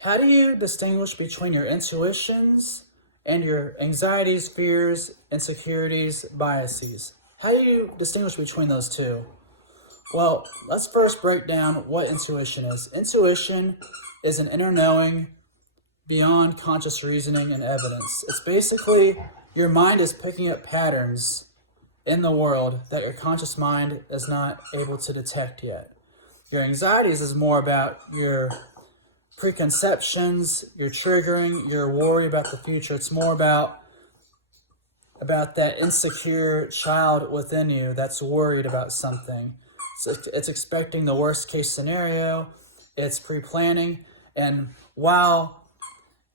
How do you distinguish between your intuitions and your anxieties, fears, insecurities, biases? How do you distinguish between those two? Well, let's first break down what intuition is. Intuition is an inner knowing beyond conscious reasoning and evidence. It's basically your mind is picking up patterns in the world that your conscious mind is not able to detect yet. Your anxieties is more about your preconceptions, your triggering, your worry about the future. It's more about that insecure child within you that's worried about something. It's expecting the worst case scenario. It's pre-planning, and while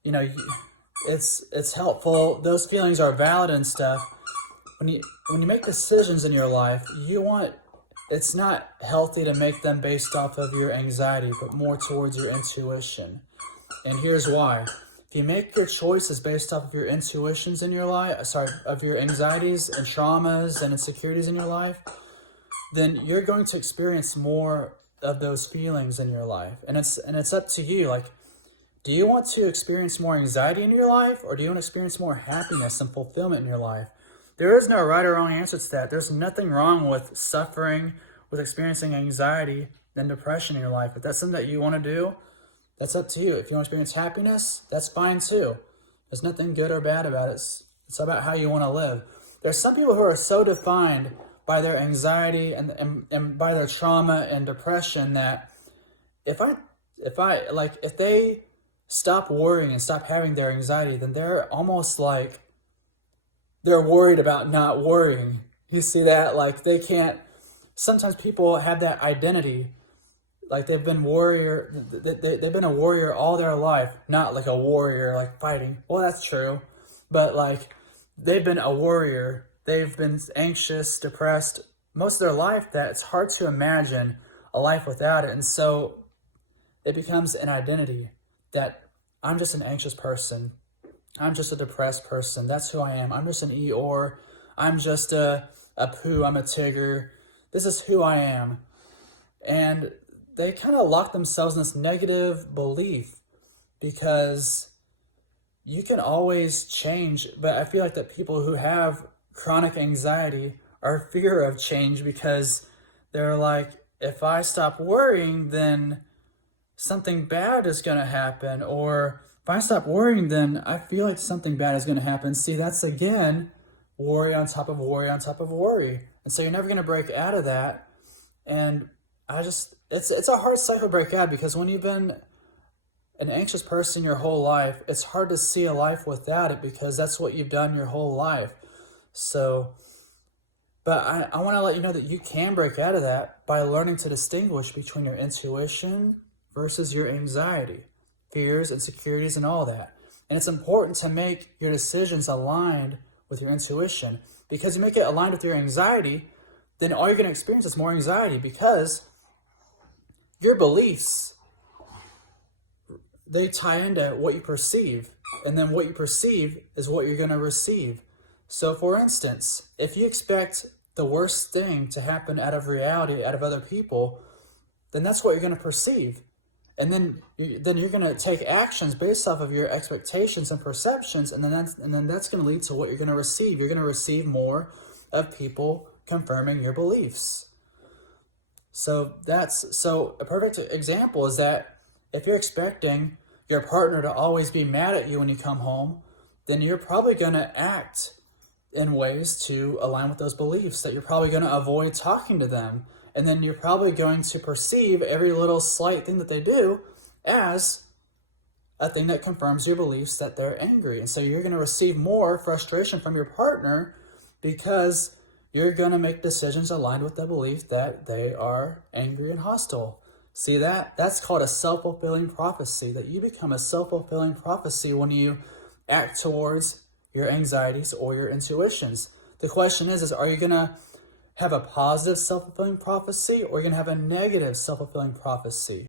it's helpful, those feelings are valid and stuff. When you make decisions in your life, it's not healthy to make them based off of your anxiety, but more towards your intuition. And here's why. If you make your choices based off of your intuitions in your life, of your anxieties and traumas and insecurities in your life, then you're going to experience more of those feelings in your life. And it's up to you. Like, do you want to experience more anxiety in your life, or do you want to experience more happiness and fulfillment in your life? There is no right or wrong answer to that. There's nothing wrong with suffering, with experiencing anxiety and depression in your life. If that's something that you want to do, that's up to you. If you want to experience happiness, that's fine too. There's nothing good or bad about it. It's about how you want to live. There's some people who are so defined by their anxiety and by their trauma and depression that if they stop worrying and stop having their anxiety, then they're almost like they're worried about not worrying. You see that? Like, they can't. Sometimes people have that identity, like they've been a warrior all their life, not like a warrior like fighting. Well, that's true, but like they've been a warrior. They've been anxious, depressed most of their life, that it's hard to imagine a life without it. And so it becomes an identity that I'm just an anxious person. I'm just a depressed person. That's who I am. I'm just an Eeyore. I'm just a Pooh. I'm a Tigger. This is who I am. And they kind of lock themselves in this negative belief because you can always change. But I feel like that people who have chronic anxiety are fear of change because they're like, if I stop worrying, then something bad is going to happen. Or if I stop worrying, then I feel like something bad is going to happen. See, that's again, worry on top of worry on top of worry. And so you're never going to break out of that. And it's a hard cycle to break out, because when you've been an anxious person your whole life, it's hard to see a life without it, because that's what you've done your whole life. So, but I want to let you know that you can break out of that by learning to distinguish between your intuition versus your anxiety, fears, insecurities, and all that. And it's important to make your decisions aligned with your intuition, because you make it aligned with your anxiety, then all you're going to experience is more anxiety, because your beliefs, they tie into what you perceive, and then what you perceive is what you're going to receive. So for instance, if you expect the worst thing to happen out of reality, out of other people, then that's what you're going to perceive. And then you're going to take actions based off of your expectations and perceptions, and then that's going to lead to what you're going to receive. You're going to receive more of people confirming your beliefs. So a perfect example is that if you're expecting your partner to always be mad at you when you come home, then you're probably going to act in ways to align with those beliefs, that you're probably going to avoid talking to them. And then you're probably going to perceive every little slight thing that they do as a thing that confirms your beliefs that they're angry. And so you're going to receive more frustration from your partner because you're going to make decisions aligned with the belief that they are angry and hostile. See that? That's called a self-fulfilling prophecy, that you become a self-fulfilling prophecy when you act towards your anxieties or your intuitions. The question is are you going to have a positive self-fulfilling prophecy, or you're going to have a negative self-fulfilling prophecy?